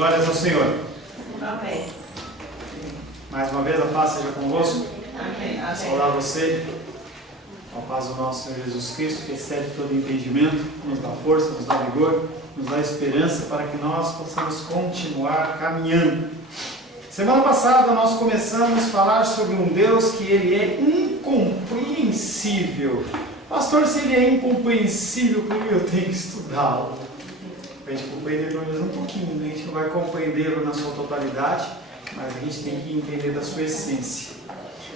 Glórias ao Senhor. Amém. Mais uma vez a paz seja convosco. Amém. Saudar você. A paz do nosso Senhor Jesus Cristo, que excede todo entendimento, nos dá força, nos dá vigor, nos dá esperança para que nós possamos continuar caminhando. Semana passada nós começamos a falar sobre um Deus que ele é incompreensível. Pastor, se ele é incompreensível, como eu tenho que estudá-lo? Para a gente compreender pelo menos um pouquinho, a gente não vai compreendê-lo na sua totalidade, mas a gente tem que entender da sua essência.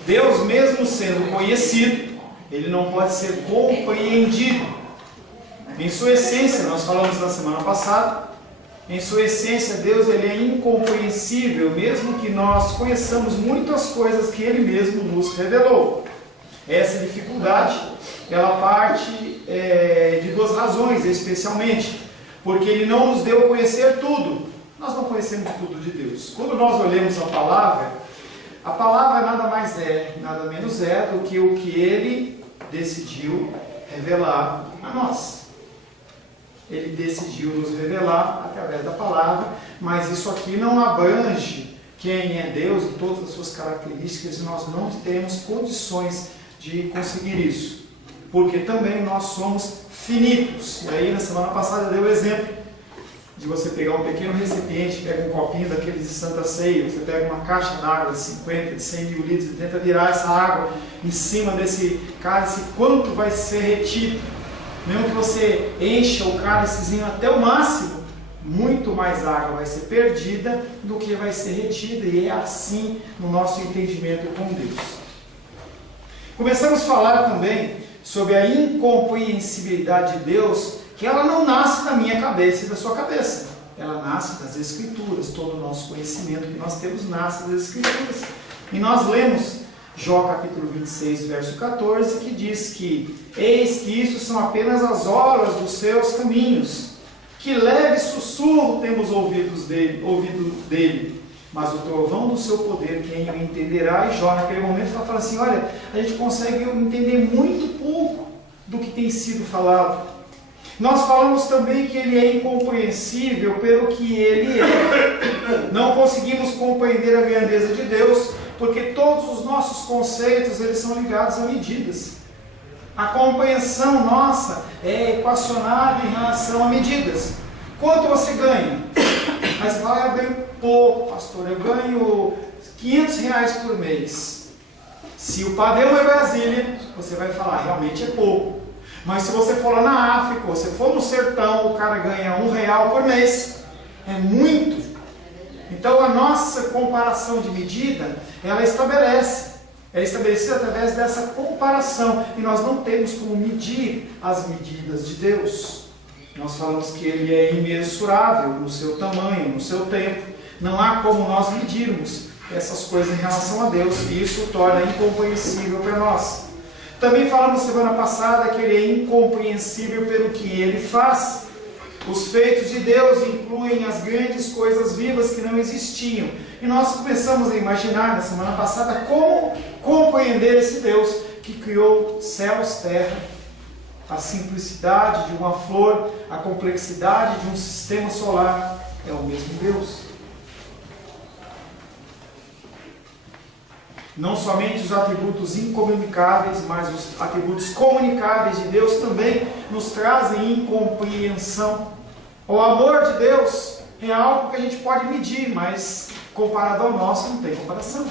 Deus, mesmo sendo conhecido, ele não pode ser compreendido. Em sua essência, nós falamos na semana passada, em sua essência, Deus ele é incompreensível, mesmo que nós conheçamos muitas coisas que Ele mesmo nos revelou. Essa dificuldade, ela parte de duas razões, especialmente, porque Ele não nos deu a conhecer tudo. Nós não conhecemos tudo de Deus. Quando nós olhamos a palavra nada mais é, nada menos é do que o que Ele decidiu revelar a nós. Ele decidiu nos revelar através da palavra, mas isso aqui não abrange quem é Deus e todas as suas características, e nós não temos condições de conseguir isso, porque também nós somos finitos. E aí na semana passada eu dei o exemplo de você pegar um pequeno recipiente, pega um copinho daqueles de Santa Ceia, você pega uma caixa d'água de 50, de 100 mil litros e tenta virar essa água em cima desse cálice, quanto vai ser retido? Mesmo que você encha o cálicezinho até o máximo, muito mais água vai ser perdida do que vai ser retida, e é assim no nosso entendimento com Deus. Começamos a falar também sobre a incompreensibilidade de Deus, que ela não nasce da minha cabeça e da sua cabeça. Ela nasce das Escrituras. Todo o nosso conhecimento que nós temos nasce das Escrituras. E nós lemos Jó capítulo 26, verso 14, que diz que eis que isso são apenas as horas dos seus caminhos, que leve sussurro temos ouvido dele, mas o trovão do seu poder quem o entenderá? E Jó naquele momento fala assim, olha, a gente consegue entender muito pouco do que tem sido falado. Nós falamos também que ele é incompreensível pelo que ele é. Não conseguimos compreender a grandeza de Deus, porque todos os nossos conceitos eles são ligados a medidas. A compreensão nossa é equacionada em relação a medidas. Quanto você ganha? Mas eu ganho pouco, pastor, eu ganho R$500 por mês. Se o padrão é Brasília, você vai falar, realmente é pouco. Mas se você for lá na África, você for no sertão, o cara ganha R$1 por mês. É muito. Então a nossa comparação de medida, ela é estabelecida através dessa comparação, e nós não temos como medir as medidas de Deus. Nós falamos que Ele é imensurável no seu tamanho, no seu tempo. Não há como nós medirmos essas coisas em relação a Deus, e isso o torna incompreensível para nós. Também falamos semana passada que Ele é incompreensível pelo que Ele faz. Os feitos de Deus incluem as grandes coisas vivas que não existiam. E nós começamos a imaginar na semana passada como compreender esse Deus que criou céus, terra, a simplicidade de uma flor, a complexidade de um sistema solar. É o mesmo Deus. Não somente os atributos incomunicáveis, mas os atributos comunicáveis de Deus também nos trazem incompreensão. O amor de Deus é algo que a gente pode medir, mas comparado ao nosso não tem comparação.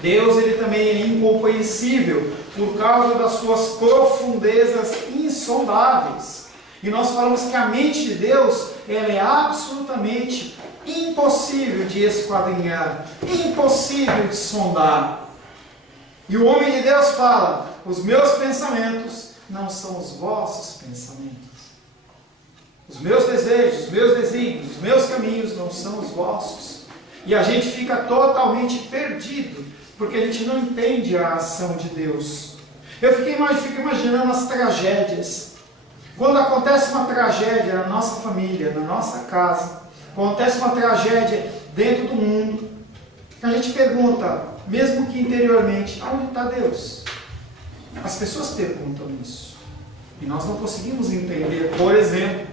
Deus ele também é incompreensível por causa das suas profundezas insondáveis. E nós falamos que a mente de Deus ela é absolutamente impossível de esquadrinhar, impossível de sondar. E o homem de Deus fala, os meus pensamentos não são os vossos pensamentos. Os meus desejos, os meus desígnios, os meus caminhos não são os vossos. E a gente fica totalmente perdido, porque a gente não entende a ação de Deus. Eu fico imaginando as tragédias. Quando acontece uma tragédia na nossa família, na nossa casa, acontece uma tragédia dentro do mundo, a gente pergunta, mesmo que interiormente, aonde está Deus? As pessoas perguntam isso. E nós não conseguimos entender, por exemplo,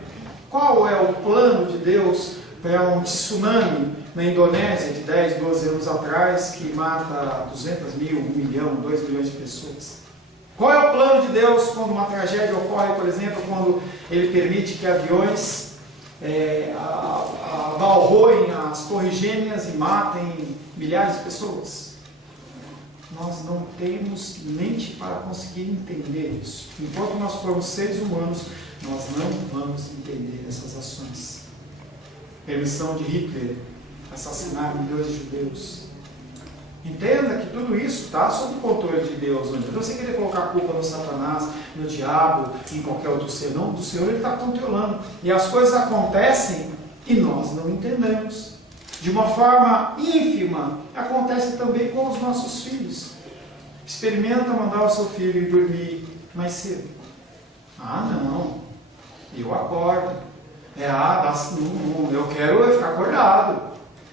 qual é o plano de Deus para um tsunami na Indonésia de 10, 12 anos atrás, que mata 200 mil, 1 milhão, 2 milhões de pessoas? Qual é o plano de Deus quando uma tragédia ocorre, por exemplo, quando Ele permite que aviões abalroem as torres gêmeas e matem milhares de pessoas? Nós não temos mente para conseguir entender isso. Enquanto nós formos seres humanos, nós não vamos entender essas ações. Permissão de Hitler assassinar milhões de judeus. Entenda que tudo isso está sob o controle de Deus. Não é você querer colocar a culpa no Satanás, no diabo, em qualquer outro ser. Não, do Senhor Ele está controlando. E as coisas acontecem e nós não entendemos. De uma forma ínfima, acontece também com os nossos filhos. Experimenta mandar o seu filho ir dormir mais cedo. Ah, não. Eu acordo. Eu quero ficar acordado.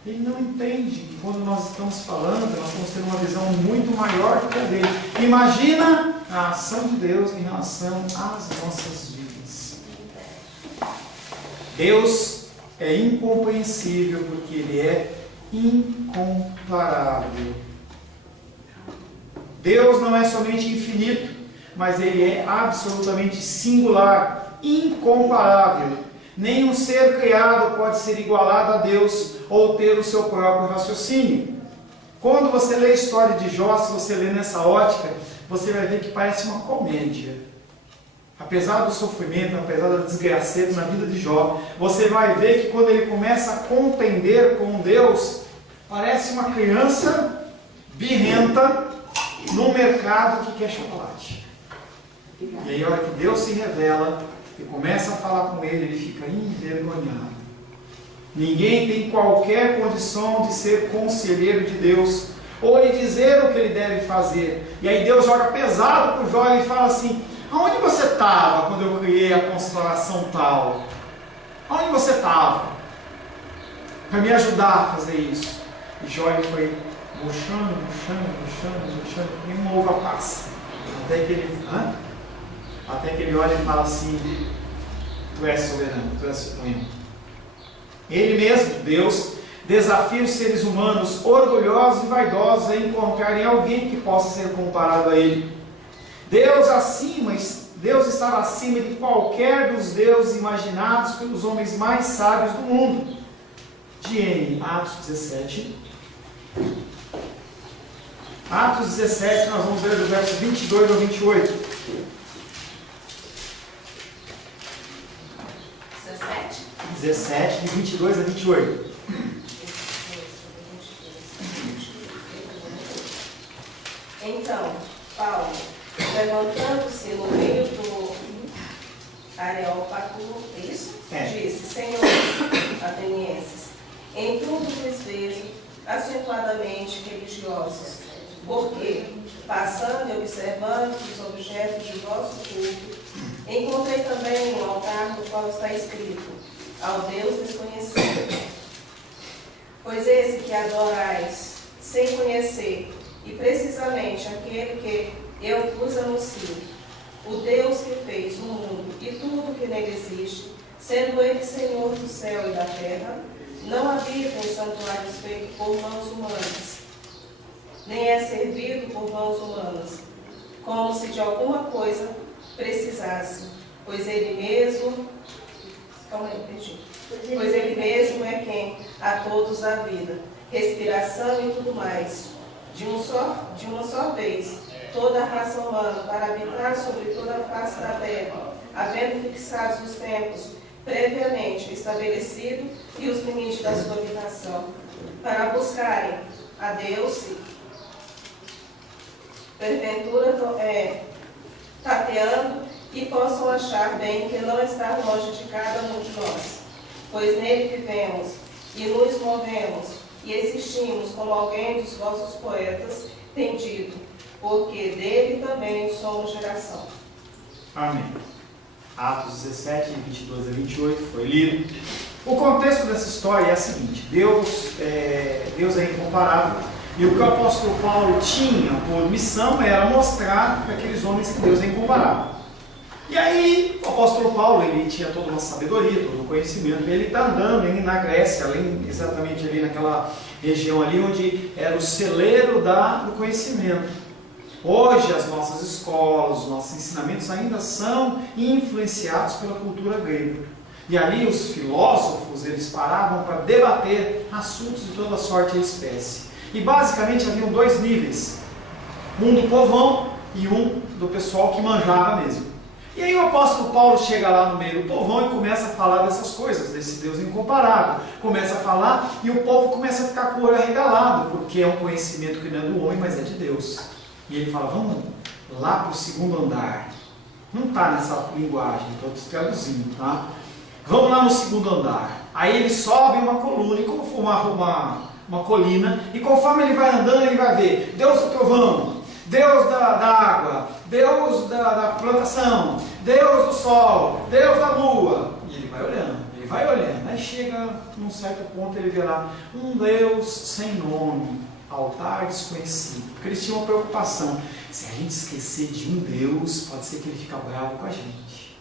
Ele não entende que quando nós estamos falando, nós estamos tendo uma visão muito maior do que a dele. Imagina a ação de Deus em relação às nossas vidas. Deus é incompreensível porque Ele é incomparável. Deus não é somente infinito, mas Ele é absolutamente singular, incomparável. Nenhum ser criado pode ser igualado a Deus ou ter o seu próprio raciocínio. Quando você lê a história de Jó, se você lê nessa ótica, você vai ver que parece uma comédia. Apesar do sofrimento, apesar da desgraceira na vida de Jó, você vai ver que quando ele começa a contender com Deus, parece uma criança birrenta no mercado que quer chocolate. E aí, a hora que Deus se revela e começa a falar com ele, ele fica envergonhado. Ninguém tem qualquer condição de ser conselheiro de Deus ou lhe dizer o que ele deve fazer. E aí Deus joga pesado para o Jó e fala assim: aonde você estava quando eu criei a constelação tal? Aonde você estava para me ajudar a fazer isso? E Jó ele foi murchando, e uma uva passa. Até que ele olha e fala assim: tu és soberano, tu és supremo. Ele mesmo, Deus, desafia os seres humanos orgulhosos e vaidosos a encontrarem alguém que possa ser comparado a Ele. Deus estava acima de qualquer dos deuses imaginados pelos homens mais sábios do mundo. De Atos 17. Atos 17, nós vamos ler do verso 22 ao 28. 17, de 22 a 28. Então, Paulo, levantando-se no meio do Areópago, disse: Senhores atenienses, em tudo vos vejo acentuadamente religiosos, porque, passando e observando os objetos de vosso culto, encontrei também um altar no qual está escrito: ao Deus desconhecido. Pois esse que adorais sem conhecer, e precisamente aquele que eu vos anuncio, o Deus que fez o mundo e tudo que nele existe, sendo Ele Senhor do céu e da terra, não habita em santuários feitos por mãos humanas, nem é servido por mãos humanas, como se de alguma coisa precisasse, pois Ele mesmo é quem a todos dá vida, respiração e tudo mais, de uma só vez, toda a raça humana, para habitar sobre toda a face da terra, havendo fixados os tempos previamente estabelecido e os limites da sua habitação, para buscarem a Deus, porventura tateando, e possam achar bem que não está longe de cada um de nós, pois nele vivemos e nos movemos e existimos, como alguém dos vossos poetas tem dito, porque dele também somos geração. Amém. Atos 17, 22 a 28, foi lido. O contexto dessa história é o seguinte: Deus é incomparável, e o que o apóstolo Paulo tinha por missão era mostrar para aqueles homens que Deus é incomparável. E aí, o apóstolo Paulo, ele tinha toda uma sabedoria, todo um conhecimento, e ele está andando na Grécia, exatamente ali naquela região ali, onde era o celeiro do conhecimento. Hoje, as nossas escolas, os nossos ensinamentos ainda são influenciados pela cultura grega. E ali os filósofos, eles paravam para debater assuntos de toda sorte e espécie. E basicamente haviam dois níveis, um do povão e um do pessoal que manjava mesmo. E aí o apóstolo Paulo chega lá no meio do povão e começa a falar dessas coisas, desse Deus incomparável. Começa a falar e o povo começa a ficar com o olho arregalado, porque é um conhecimento que não é do homem, mas é de Deus. E ele fala, vamos lá para o segundo andar. Não está nessa linguagem, estou traduzindo, tá? Vamos lá no segundo andar. Aí ele sobe uma coluna, e como for uma colina, e conforme ele vai andando, ele vai ver Deus do trovão, Deus da água, Deus da plantação, Deus do sol, Deus da lua. E ele vai olhando. Aí chega num certo ponto, ele vê lá um Deus sem nome, altar desconhecido. Porque eles tinham uma preocupação. Se a gente esquecer de um Deus, pode ser que ele fique bravo com a gente.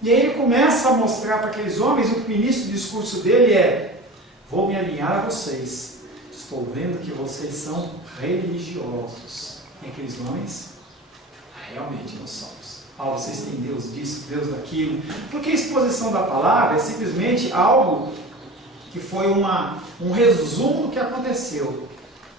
E aí ele começa a mostrar para aqueles homens, e o início do discurso dele é: vou me alinhar a vocês. Estou vendo que vocês são religiosos. E aqueles homens, realmente não somos. Vocês têm Deus disso, Deus daquilo. Porque a exposição da palavra é simplesmente algo que foi um resumo do que aconteceu.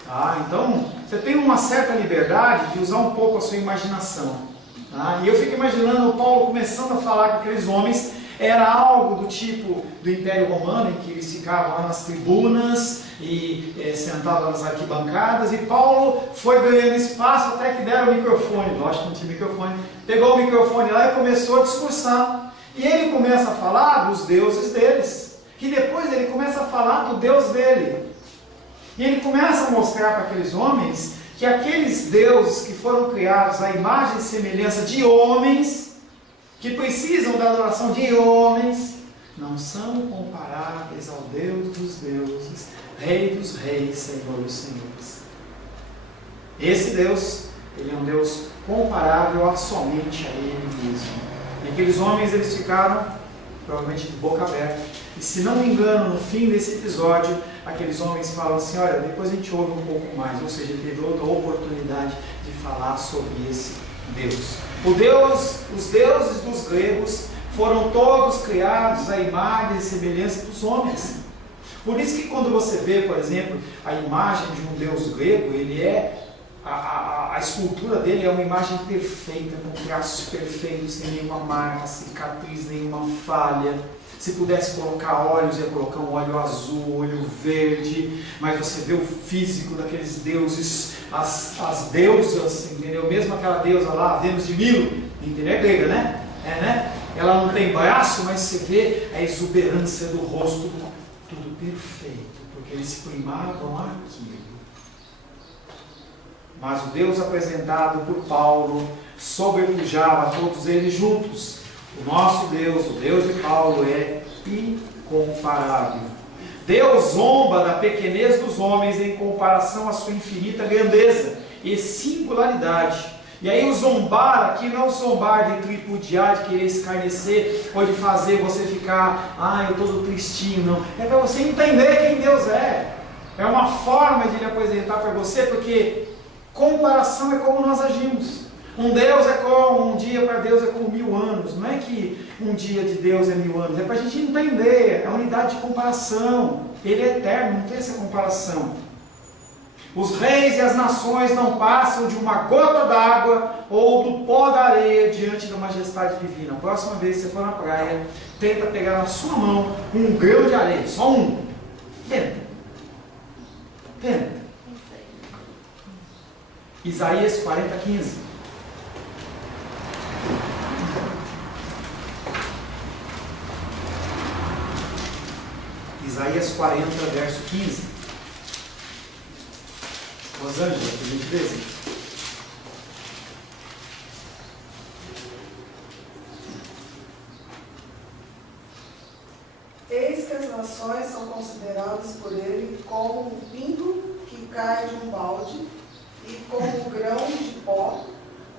Tá? Então, você tem uma certa liberdade de usar um pouco a sua imaginação. Tá? E eu fico imaginando o Paulo começando a falar com aqueles homens. Era algo do tipo do Império Romano, em que eles ficavam lá nas tribunas e sentavam nas arquibancadas, e Paulo foi ganhando espaço até que deram o microfone. Lógico que não tinha microfone. Pegou o microfone lá e começou a discursar. E ele começa a falar dos deuses deles, que depois ele começa a falar do Deus dele. E ele começa a mostrar para aqueles homens que aqueles deuses que foram criados à imagem e semelhança de homens, que precisam da adoração de homens, não são comparáveis ao Deus dos deuses, Rei dos reis, Senhor dos senhores. Esse Deus, ele é um Deus comparável somente a Ele mesmo. E aqueles homens, eles ficaram provavelmente de boca aberta. E se não me engano, no fim desse episódio, aqueles homens falam assim: olha, depois a gente ouve um pouco mais. Ou seja, teve outra oportunidade de falar sobre esse Deus. Os deuses dos gregos foram todos criados à imagem e semelhança dos homens. Por isso que quando você vê, por exemplo, a imagem de um deus grego, ele a escultura dele é uma imagem perfeita, com traços perfeitos, sem nenhuma marca, cicatriz, nenhuma falha. Se pudesse colocar olhos, ia colocar um olho azul, olho verde, mas você vê o físico daqueles deuses, as deusas, entendeu? Mesmo aquela deusa lá, a Vênus de Milo, entendeu? É grega, né? Né? Ela não tem braço, mas você vê a exuberância do rosto, tudo perfeito, porque eles primavam aquilo. Mas o Deus apresentado por Paulo sobrepujava todos eles juntos. O nosso Deus, o Deus de Paulo, é incomparável. Deus zomba da pequenez dos homens em comparação à sua infinita grandeza e singularidade. E aí o zombar aqui não é o zombar de tripudiar, de querer escarnecer, ou de fazer você ficar, eu estou tristinho, não. É para você entender quem Deus é. É uma forma de Ele apresentar para você, porque comparação é como nós agimos. Um dia para Deus é como 1000 anos. Não é que um dia de Deus é 1000 anos. É para a gente entender. É a unidade de comparação. Ele é eterno, não tem essa comparação. Os reis e as nações não passam de uma gota d'água ou do pó da areia diante da majestade divina. A próxima vez que você for na praia, tenta pegar na sua mão um grão de areia. Só um. Tenta. Isaías 40:15. Isaías 40, verso 15. Rosângela, por gentileza. Eis que as nações são consideradas por ele como um pingo que cai de um balde, e como um grão de pó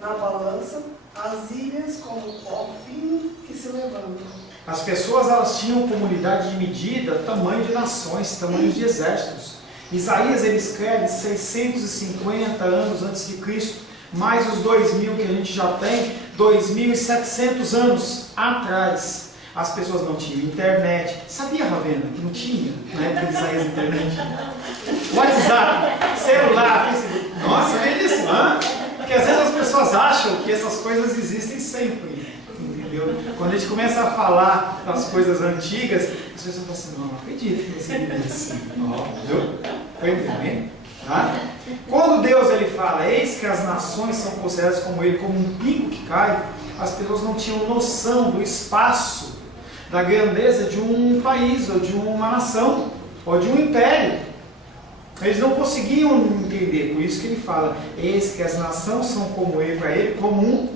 na balança, as ilhas como pó fino que se levanta. As pessoas, elas tinham comunidade de medida, tamanho de nações, tamanho de exércitos. Isaías, ele escreve 650 anos antes de Cristo, mais os 2000 que a gente já tem, 2700 anos atrás. As pessoas não tinham internet. Sabia, Ravena, que não tinha na época de Isaías internet? WhatsApp, celular, Facebook. Nossa, é isso, hã? Porque às vezes as pessoas acham que essas coisas existem sempre. Entendeu? Quando a gente começa a falar das coisas antigas, as pessoas falam assim, não acredito que você vive assim. Viu? Foi entendendo? Tá? Quando Deus ele fala, eis que as nações são consideradas como ele, como um pingo que cai, as pessoas não tinham noção do espaço, da grandeza de um país, ou de uma nação, ou de um império. Eles não conseguiam entender, por isso que ele fala, eis que as nações são como ele, para ele, como um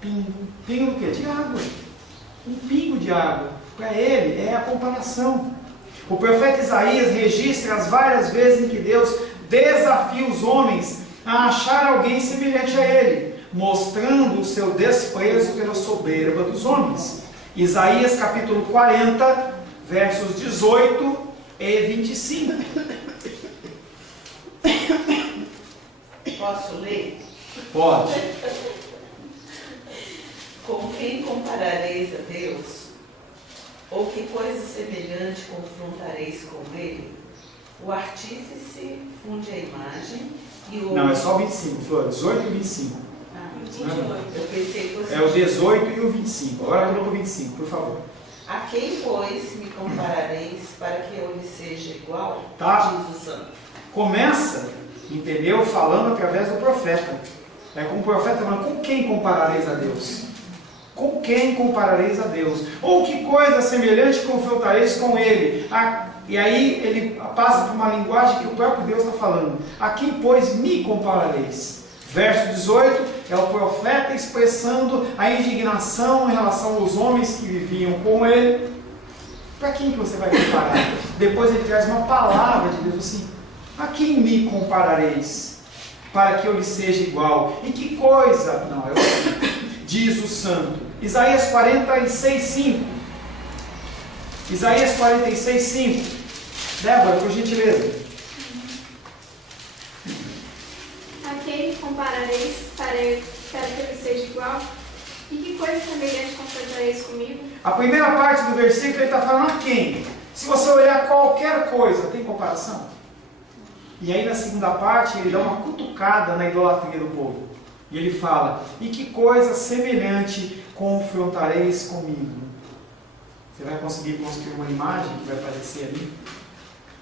pingo. Pingo o quê? De água. Um pingo de água. Para ele é a comparação. O profeta Isaías registra as várias vezes em que Deus desafia os homens a achar alguém semelhante a ele, mostrando o seu desprezo pela soberba dos homens. Isaías capítulo 40, versos 18 e 25. Posso ler? Pode. Com quem comparareis a Deus? Ou que coisa semelhante confrontareis com ele? O artífice funde a imagem e o... Não, é só o 25, Flor, 18 e 25. Ah, 28. Eu pensei que você... É o 18 e o 25. Agora pulou para o 25, por favor. A quem, pois, me comparareis para que eu lhe seja igual? Tá. Diz o santo. Começa, entendeu? Falando através do profeta. É como o profeta falando, com quem comparareis a Deus? Com quem comparareis a Deus? Ou que coisa semelhante confrontareis com ele? E aí ele passa por uma linguagem que o próprio Deus está falando. A quem, pois, me comparareis? Verso 18 é o profeta expressando a indignação em relação aos homens que viviam com ele. Para quem que você vai comparar? Depois ele traz uma palavra de Deus assim, a quem me comparareis? Para que eu lhe seja igual. E que coisa? Não, é o diz o santo. Isaías 46, 5. Isaías 46, 5. Débora, por gentileza. A quem me comparareis para que eu lhe seja igual? E que coisa semelhante confrontareis comigo? A primeira parte do versículo ele está falando a quem? Se você olhar qualquer coisa, tem comparação? E aí na segunda parte ele dá uma cutucada na idolatria do povo. E ele fala, e que coisa semelhante confrontareis comigo? Você vai conseguir construir uma imagem que vai aparecer ali?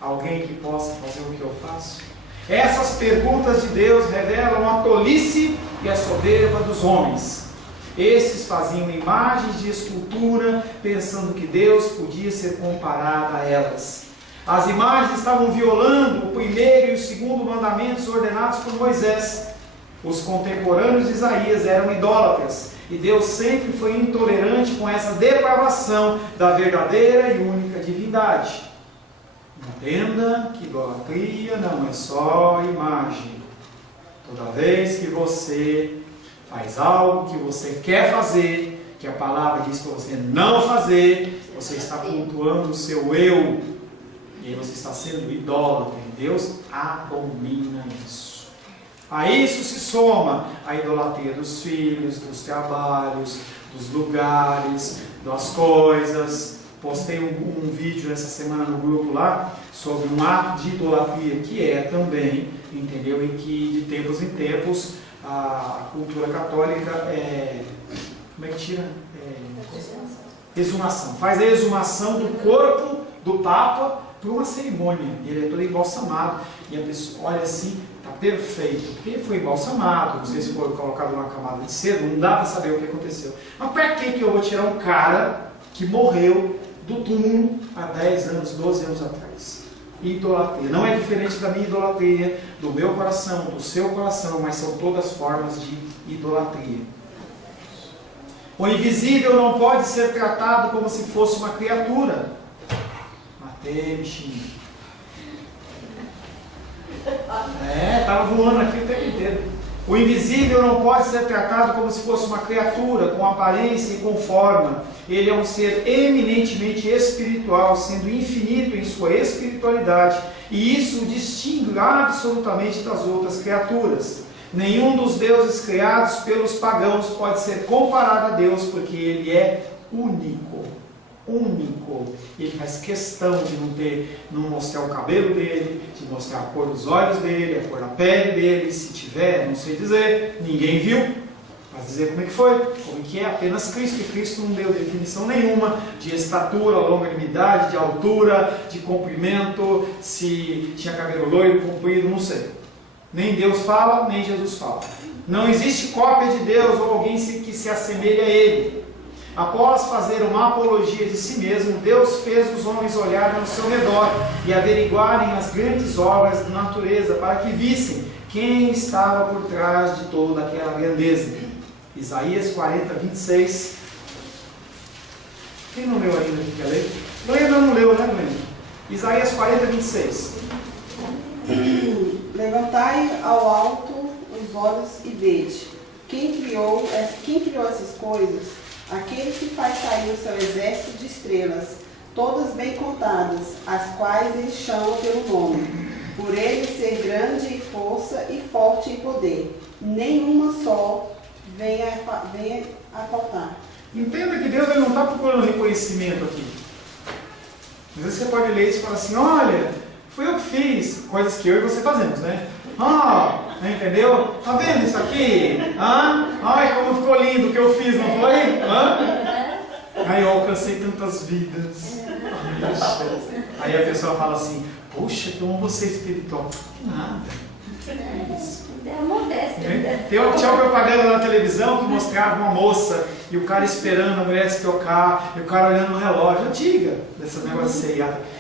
Alguém que possa fazer o que eu faço? Essas perguntas de Deus revelam a tolice e a soberba dos homens. Esses faziam imagens de escultura, pensando que Deus podia ser comparado a elas. As imagens estavam violando o primeiro e o segundo mandamentos ordenados por Moisés. Os contemporâneos de Isaías eram idólatras, e Deus sempre foi intolerante com essa depravação da verdadeira e única divindade. Entenda que idolatria não é só imagem. Toda vez que você faz algo que você quer fazer, que a palavra diz para você não fazer, você está cultuando o seu eu, e aí você está sendo idólatra, e Deus abomina isso. A isso se soma a idolatria dos filhos, dos trabalhos, dos lugares, das coisas. Postei um vídeo essa semana no grupo lá sobre um ato de idolatria que é também, entendeu? Em que de tempos em tempos a cultura católica como é que tira? Exumação. Faz a exumação do corpo do Papa para uma cerimônia. Ele é todo embalsamado e a pessoa olha assim, está perfeito. Porque ele foi embalsamado, não sei se foi colocado numa camada de cera, não dá para saber o que aconteceu. Mas para que eu vou tirar um cara que morreu do túmulo há 10 anos, 12 anos atrás? Idolatria. Não é diferente da minha idolatria, do meu coração, do seu coração, mas são todas formas de idolatria. O invisível não pode ser tratado como se fosse uma criatura. Matei, bichinho. Estava voando aqui o tempo inteiro. O invisível não pode ser tratado como se fosse uma criatura com aparência e com forma. Ele é um ser eminentemente espiritual, sendo infinito em sua espiritualidade, e isso o distingue absolutamente das outras criaturas. Nenhum dos deuses criados pelos pagãos pode ser comparado a Deus, porque ele é único. Único. Ele faz questão de não mostrar o cabelo dele, de mostrar a cor dos olhos dele, a cor da pele dele. Se tiver, não sei dizer, ninguém viu. Mas dizer como é que foi, como é que é apenas Cristo. E Cristo não deu definição nenhuma de estatura, longanimidade, de altura, de comprimento, se tinha cabelo loiro, comprido, não sei. Nem Deus fala, nem Jesus fala. Não existe cópia de Deus ou alguém que se assemelhe a Ele. Após fazer uma apologia de si mesmo, Deus fez os homens olharem ao seu redor e averiguarem as grandes obras da natureza, para que vissem quem estava por trás de toda aquela grandeza. Isaías 40, 26. Quem não leu ainda que quer ler? Glenda não leu, né, Glenda? Isaías 40, 26. Levantai ao alto os olhos e vede. Quem criou essas coisas? Aquele que faz sair o seu exército de estrelas, todas bem contadas, as quais eles chamam pelo nome. Por ele ser grande em força e forte em poder. Nenhuma só venha a faltar. Entenda que Deus ele não está procurando reconhecimento aqui. Às vezes você pode ler isso e falar assim, olha, fui eu que fiz, coisas que eu e você fazemos, né? Entendeu? Tá vendo isso aqui? Ai, como ficou lindo o que eu fiz, não foi? Aí eu alcancei tantas vidas. Aí a pessoa fala assim, poxa, como você é espiritual. Nada. É modéstia. Tinha uma propaganda na televisão que mostrava uma moça e o cara esperando a mulher se tocar, e o cara olhando no relógio, antiga, dessas negócios aí.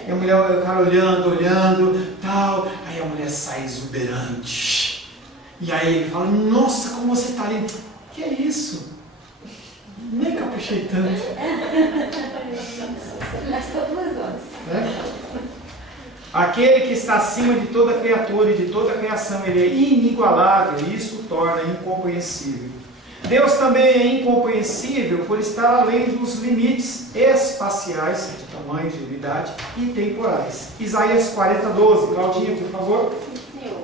E o cara olhando, tal. Aí a mulher sai exuberante. E aí ele fala, nossa, como você está lindo. Que é isso? Nem caprichei tanto. Gastou 2 horas. Aquele que está acima de toda criatura e de toda criação, ele é inigualável e isso o torna incompreensível. Deus também é incompreensível por estar além dos limites espaciais, de tamanho, de unidade e temporais. Isaías 40, 12. Claudinha, por favor. Sim, Senhor.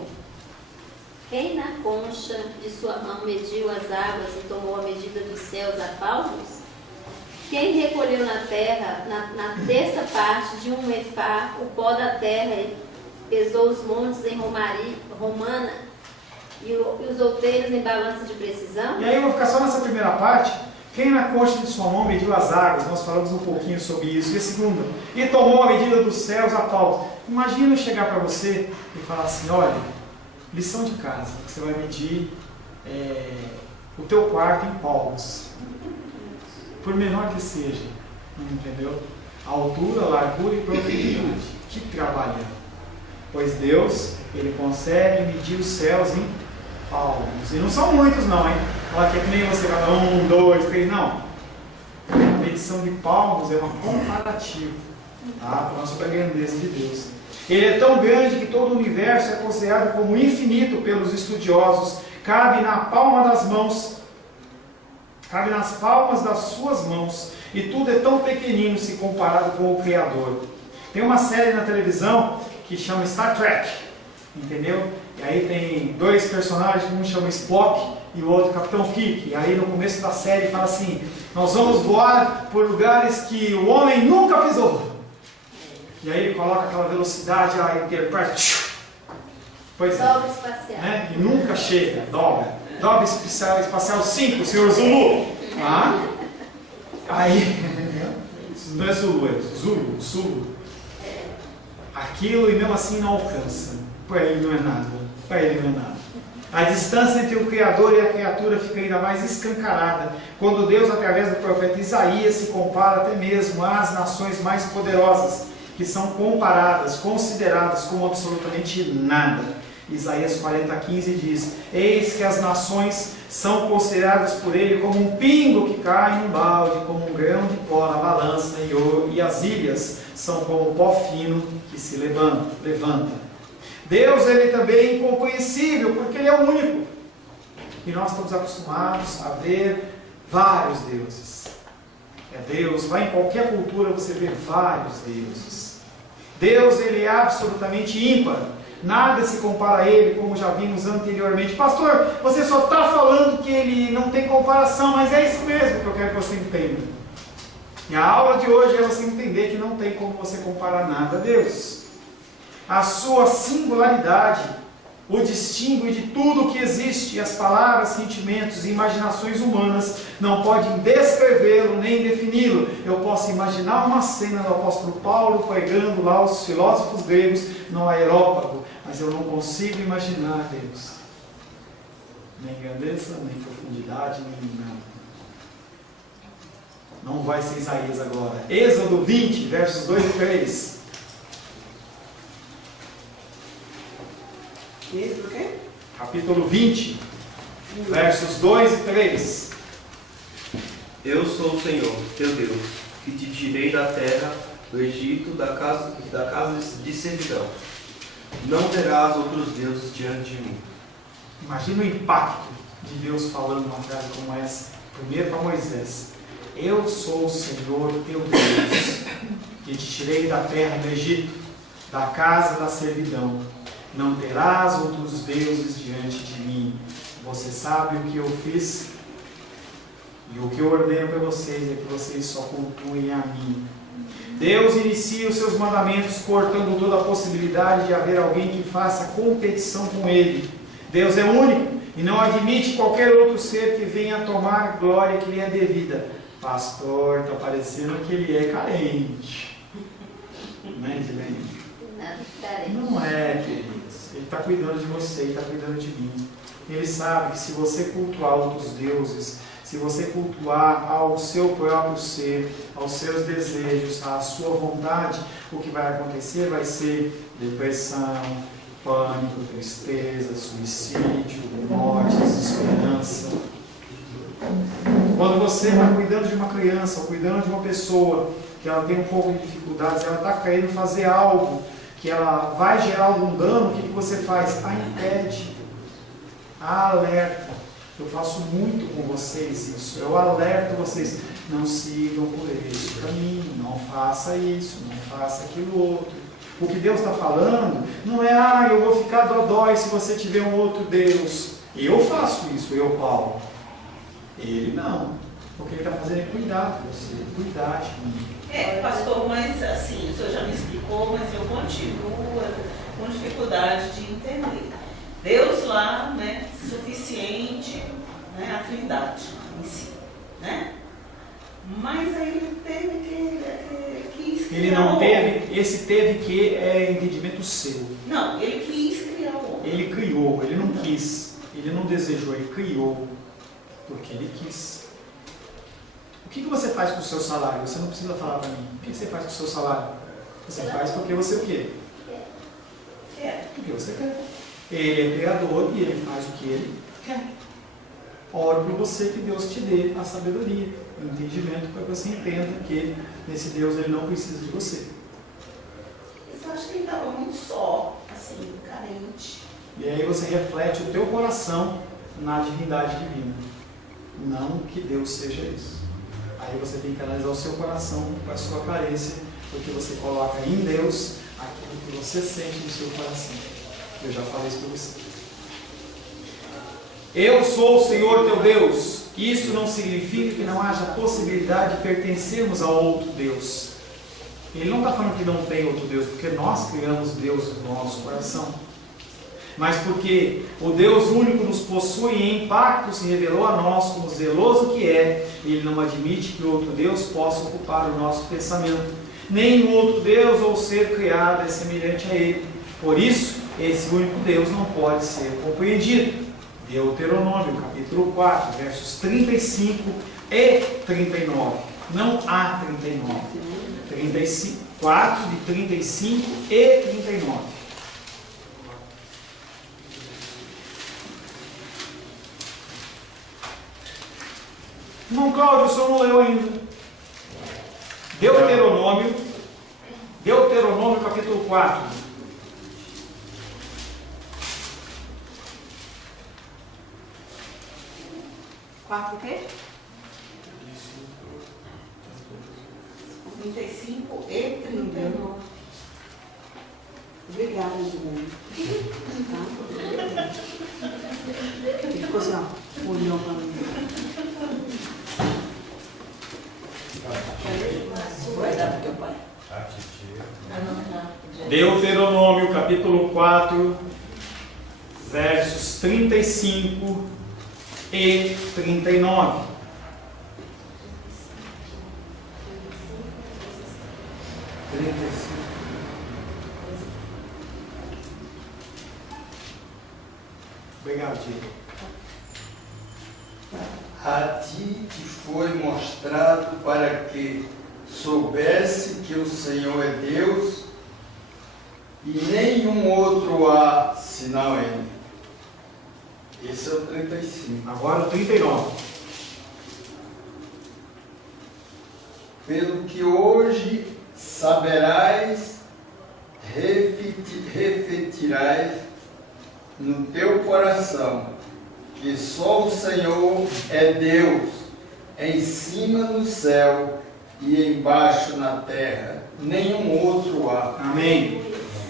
Quem na concha de sua mão mediu as águas e tomou a medida dos céus a palmos? Quem recolheu na terra, na terça parte de um efá, o pó da terra, e pesou os montes em romana e os outeiros em balança de precisão? E aí eu vou ficar só nessa primeira parte. Quem na concha de sua mão mediu as águas? Nós falamos um pouquinho sobre isso. E a segunda, e tomou a medida dos céus a palmos. Imagina eu chegar para você e falar assim, olha, lição de casa, você vai medir o teu quarto em palmos. Por menor que seja, entendeu? A altura, largura e profundidade. Que trabalhão. Pois Deus, Ele consegue medir os céus em palmos. E não são muitos não, hein? Fala que é que nem você fala 1, 2, 3, não. A medição de palmos é uma comparativa, tá? Falando sobre a grandeza de Deus. Ele é tão grande que todo o universo é considerado como infinito pelos estudiosos. Cabe na palma das mãos. Cabe nas palmas das suas mãos. E tudo é tão pequenino se comparado com o Criador. Tem uma série na televisão que chama Star Trek. Entendeu? E aí tem 2 personagens, um chama Spock e o outro Capitão Kirk. E aí no começo da série fala assim, nós vamos voar por lugares que o homem nunca pisou. E aí ele coloca aquela velocidade, a Enterprise. Pois é. Dobra espacial. Né? E nunca chega, dobra. Dobra espacial 5, senhor Zulu. Aí, não é Zulu, é Zulu. Aquilo e mesmo assim não alcança. Para ele não é nada. Para ele não é nada. A distância entre o Criador e a criatura fica ainda mais escancarada quando Deus, através do profeta Isaías, se compara até mesmo às nações mais poderosas, que são comparadas, consideradas como absolutamente nada. Isaías 40:15 diz, eis que as nações são consideradas por ele como um pingo que cai num balde, como um grão de pó na balança, e as ilhas são como pó fino que se levanta. Deus, ele também é incompreensível, porque ele é o único. que nós estamos acostumados a ver vários deuses. Deus, vai em qualquer cultura você vê vários deuses. Deus, ele é absolutamente ímpar. Nada se compara a ele, como já vimos anteriormente. Pastor, você só está falando que ele não tem comparação, mas é isso mesmo que eu quero que você entenda. E a aula de hoje é você entender que não tem como você comparar nada a Deus. A sua singularidade o distingue de tudo o que existe, e as palavras, sentimentos e imaginações humanas não podem descrevê-lo nem defini-lo. Eu posso imaginar uma cena do apóstolo Paulo pregando lá os filósofos gregos no Areópago, mas eu não consigo imaginar Deus. Nem grandeza, nem profundidade, nem nada. Não vai ser Isaías agora. Êxodo 20, versos 2 e 3. Êxodo o quê? Capítulo 20, versos 2 e 3. Eu sou o Senhor, teu Deus, que te tirei da terra do Egito, da casa de servidão. Não terás outros deuses diante de mim. Imagina o impacto de Deus falando uma frase como essa. Primeiro para Moisés. Eu sou o Senhor teu Deus, que te tirei da terra do Egito, da casa da servidão. Não terás outros deuses diante de mim. Você sabe o que eu fiz? E o que eu ordeno para vocês é que vocês só cultuem a mim. Deus inicia os seus mandamentos cortando toda a possibilidade de haver alguém que faça competição com Ele. Deus é único e não admite qualquer outro ser que venha a tomar a glória que lhe é devida. Pastor, está parecendo que ele é carente. Não é, Edilene? Nada carente. Não é, queridos. Ele está cuidando de você, Ele está cuidando de mim. Ele sabe que se você cultuar outros deuses, se você cultuar ao seu próprio ser, aos seus desejos, à sua vontade, o que vai acontecer vai ser depressão, pânico, tristeza, suicídio, morte, desesperança. Quando você está cuidando de uma criança, ou cuidando de uma pessoa que ela tem um pouco de dificuldades, ela está querendo fazer algo que ela vai gerar algum dano, o que você faz? A impede, a alerta. Eu faço muito com vocês isso. Eu alerto vocês, não sigam por esse caminho, não faça isso, não faça aquilo outro. O que Deus está falando não é, eu vou ficar dodói se você tiver um outro Deus. Eu faço isso, eu, Paulo. Ele não. O que ele está fazendo é cuidar de você, cuidar de mim. Pastor, mas assim, o senhor já me explicou, mas eu continuo com dificuldade de entender. Deus lá, né, suficiente, né, a Trindade em si, né? Mas aí ele teve que criar. Ele não teve, esse teve que é entendimento seu. Não, ele quis criar o homem. Ele criou, ele não quis, ele não desejou, ele criou, porque ele quis. O que você faz com o seu salário? Você não precisa falar para mim. O que você faz com o seu salário? Você faz porque você o quê? Porque você quer. Ele é criador e ele faz o que ele quer. Oro por você que Deus te dê a sabedoria, o entendimento, para que você entenda que nesse Deus ele não precisa de você. Eu acho que ele estava muito só, assim, carente. E aí você reflete o teu coração na divindade divina. Não que Deus seja isso. Aí você tem que analisar o seu coração com a sua carência, porque você coloca em Deus aquilo que você sente no seu coração. Eu já falei isso para você. Eu sou o Senhor teu Deus. Isso não significa que não haja possibilidade de pertencermos a outro Deus. Ele não está falando que não tem outro Deus, porque nós criamos Deus no nosso coração. Mas porque o Deus único nos possui e em pacto se revelou a nós como zeloso que é, Ele não admite que outro Deus possa ocupar o nosso pensamento. Nenhum outro Deus ou ser criado é semelhante a Ele. Por isso, esse único Deus não pode ser compreendido. Deuteronômio, capítulo 4, versos 35 e 39. Não há 39. 4 de 35 e 39. Irmão Cláudio, o senhor não leu ainda. Deuteronômio capítulo 4. 4 o quê? 35 e 39. Obrigada, Juliana. Tá? Ele ficou assim, ó, olhou para mim. Vai dar para o teu pai. Deuteronômio capítulo 4, versos 35 e 39. Obrigado, Diego. A ti te foi mostrado para que soubesse que o Senhor é Deus e nenhum outro há senão Ele. Esse é o 35. Agora o 39. Pelo que hoje saberás, refletirás no teu coração, que só o Senhor é Deus, em cima no céu e embaixo na terra, nenhum outro há. Amém.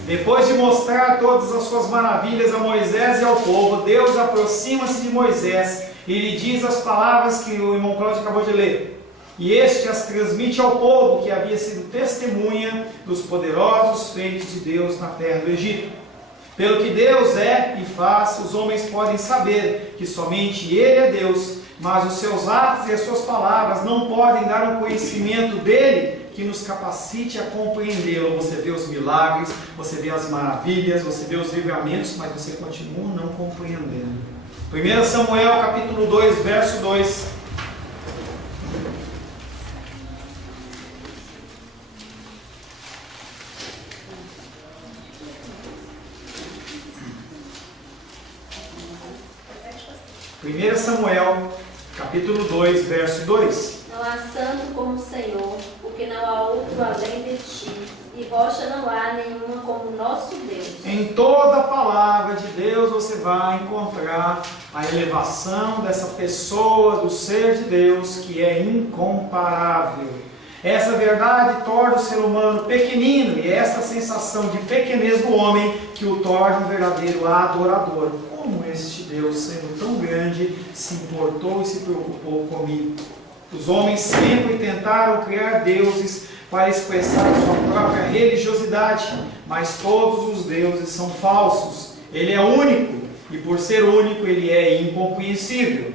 Depois de mostrar todas as suas maravilhas a Moisés e ao povo, Deus aproxima-se de Moisés e lhe diz as palavras que o irmão Cláudio acabou de ler. E este as transmite ao povo que havia sido testemunha dos poderosos feitos de Deus na terra do Egito. Pelo que Deus é e faz, os homens podem saber que somente Ele é Deus, mas os seus atos e as suas palavras não podem dar um conhecimento dEle que nos capacite a compreendê-lo. Você vê os milagres, você vê as maravilhas, você vê os livramentos, mas você continua não compreendendo. 1 Samuel capítulo 2, verso 2. Primeira Samuel, capítulo 2, verso 2. Não há santo como o Senhor, porque não há outro além de ti, e rocha não há nenhuma como o nosso Deus. Em toda a palavra de Deus você vai encontrar a elevação dessa pessoa, do ser de Deus, que é incomparável. Essa verdade torna o ser humano pequenino, e é essa sensação de pequenez do homem que o torna um verdadeiro adorador. Como este Deus, sendo tão grande, se importou e se preocupou comigo? Os homens sempre tentaram criar deuses para expressar sua própria religiosidade, mas todos os deuses são falsos. Ele é único, e por ser único, ele é incompreensível.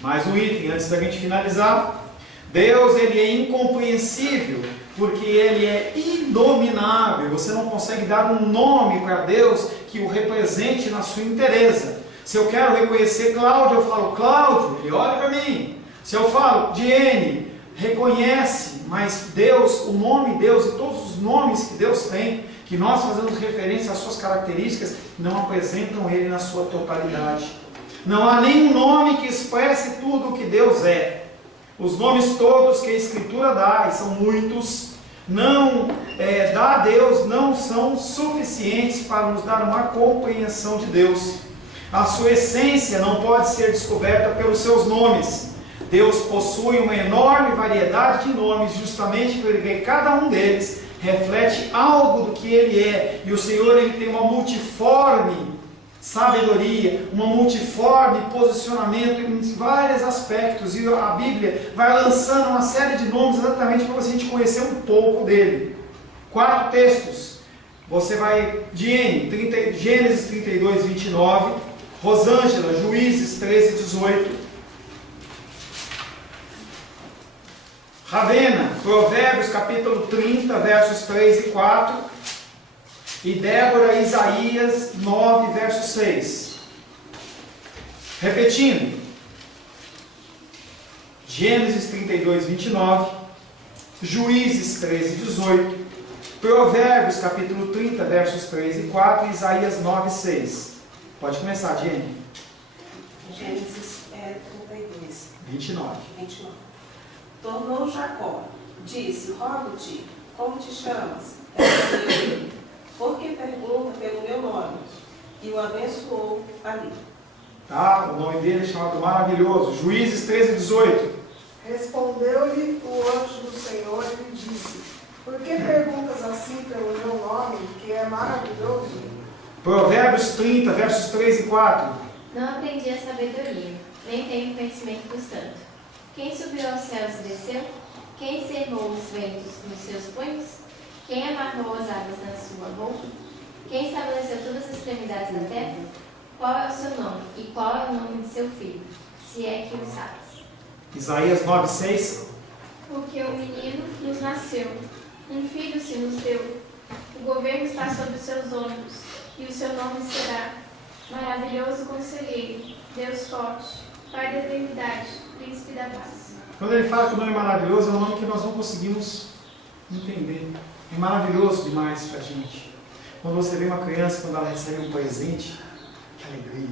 Mais um item, antes da gente finalizar. Deus, ele é incompreensível, porque ele é inominável. Você não consegue dar um nome para Deus que o represente na sua inteireza. Se eu quero reconhecer Cláudio, eu falo Cláudio, ele olha para mim. Se eu falo Diene, reconhece, mas Deus, o nome Deus e todos os nomes que Deus tem, que nós fazemos referência às suas características, não apresentam ele na sua totalidade. Não há nenhum nome que expresse tudo o que Deus é. Os nomes todos que a Escritura dá, e são muitos, dá a Deus, não são suficientes para nos dar uma compreensão de Deus. A sua essência não pode ser descoberta pelos seus nomes. Deus possui uma enorme variedade de nomes, justamente porque cada um deles reflete algo do que Ele é. E o Senhor, Ele tem uma multiforme sabedoria, uma multiforme posicionamento em vários aspectos, e a Bíblia vai lançando uma série de nomes exatamente para a gente conhecer um pouco dele. 4 textos, você vai, Gênesis 32, 29, Rosângela, Juízes 13, 18, Ravena, Provérbios capítulo 30, versos 3 e 4, e Débora, Isaías 9, verso 6. Repetindo, Gênesis 32, 29, Juízes 13, 18, Provérbios capítulo 30, versos 3 e 4, e Isaías 9, 6. Pode começar, Jenny. Gênesis 32, 29. 29. Tornou Jacó, disse, rogo-te, como te chamas? Respondeu ele, porque pergunta pelo meu nome, e o abençoou ali. Tá? O nome dele é chamado Maravilhoso. Juízes 13:18. Respondeu-lhe o anjo do Senhor e lhe disse: Por que perguntas assim pelo meu nome, que é maravilhoso? Provérbios 30, versos 3 e 4. Não aprendi a sabedoria, nem tenho conhecimento do santo. Quem subiu aos céus e desceu? Quem cerrou os ventos nos seus punhos? Quem amarrou as águas na sua roupa? Quem estabeleceu todas as extremidades da terra? Qual é o seu nome e qual é o nome de seu filho, se é que o sabes? Isaías 9:6. Porque o menino nos nasceu, um filho se nos deu. O governo está sobre os seus ombros, e o seu nome será Maravilhoso Conselheiro, Deus Forte, Pai da Eternidade, Príncipe da Paz. Quando ele fala que o nome é maravilhoso, é um nome que nós não conseguimos entender. É maravilhoso demais para a gente. Quando você vê uma criança, quando ela recebe um presente, que alegria.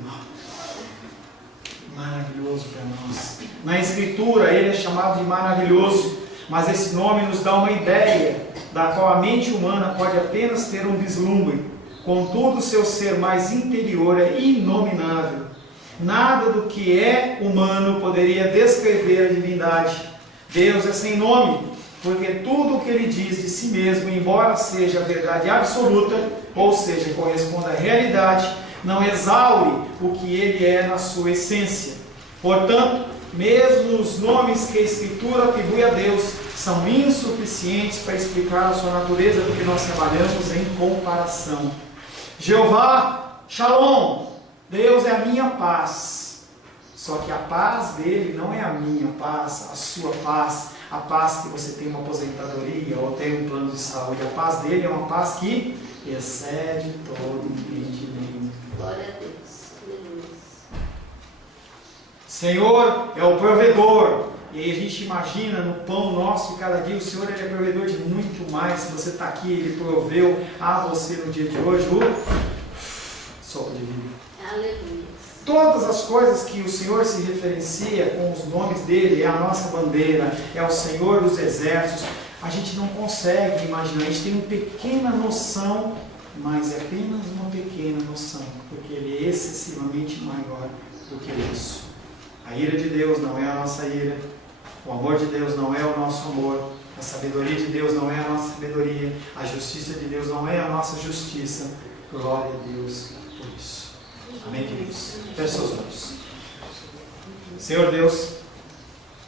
Maravilhoso para nós. Na Escritura, ele é chamado de maravilhoso, mas esse nome nos dá uma ideia da qual a mente humana pode apenas ter um vislumbre. Contudo, seu ser mais interior é inominável. Nada do que é humano poderia descrever a divindade. Deus é sem nome, porque tudo o que ele diz de si mesmo, embora seja a verdade absoluta, ou seja, corresponda à realidade, não exaure o que ele é na sua essência. Portanto, mesmo os nomes que a Escritura atribui a Deus são insuficientes para explicar a sua natureza, porque nós trabalhamos em comparação. Jeová, Shalom, Deus é a minha paz. Só que a paz dele não é a minha paz, a sua paz, a paz que você tem uma aposentadoria ou tem um plano de saúde. A paz dele é uma paz que excede todo entendimento. Glória a Deus. Aleluia. Senhor é o provedor. E aí a gente imagina no pão nosso de cada dia, o Senhor ele é provedor de muito mais. Se você está aqui, ele proveu a você no dia de hoje o sopro de vida. Aleluia. Todas as coisas que o Senhor se referencia com os nomes dele, é a nossa bandeira, é o Senhor dos exércitos, a gente não consegue imaginar, a gente tem uma pequena noção, mas é apenas uma pequena noção, porque ele é excessivamente maior do que isso. A ira de Deus não é a nossa ira, o amor de Deus não é o nosso amor, a sabedoria de Deus não é a nossa sabedoria, a justiça de Deus não é a nossa justiça. Glória a Deus por isso. Amém, queridos? Feche seus olhos. Senhor Deus,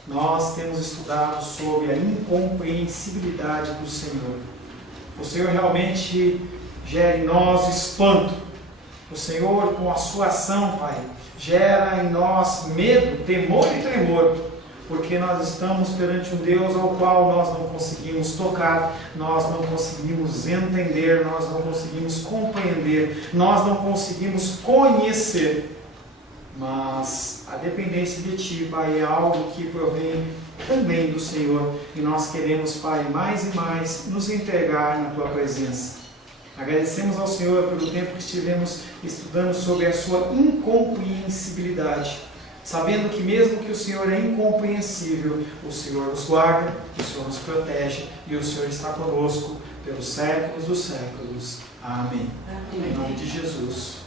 nós temos estudado sobre a incompreensibilidade do Senhor. O Senhor realmente gera em nós espanto. O Senhor, com a sua ação, Pai, gera em nós medo, temor e tremor, porque nós estamos perante um Deus ao qual nós não conseguimos tocar, nós não conseguimos entender, nós não conseguimos compreender, nós não conseguimos conhecer. Mas a dependência de Ti, Pai, é algo que provém também do Senhor, e nós queremos, Pai, mais e mais nos entregar na Tua presença. Agradecemos ao Senhor pelo tempo que estivemos estudando sobre a Sua incompreensibilidade, sabendo que mesmo que o Senhor é incompreensível, o Senhor nos guarda, o Senhor nos protege e o Senhor está conosco pelos séculos dos séculos. Amém. Em nome de Jesus.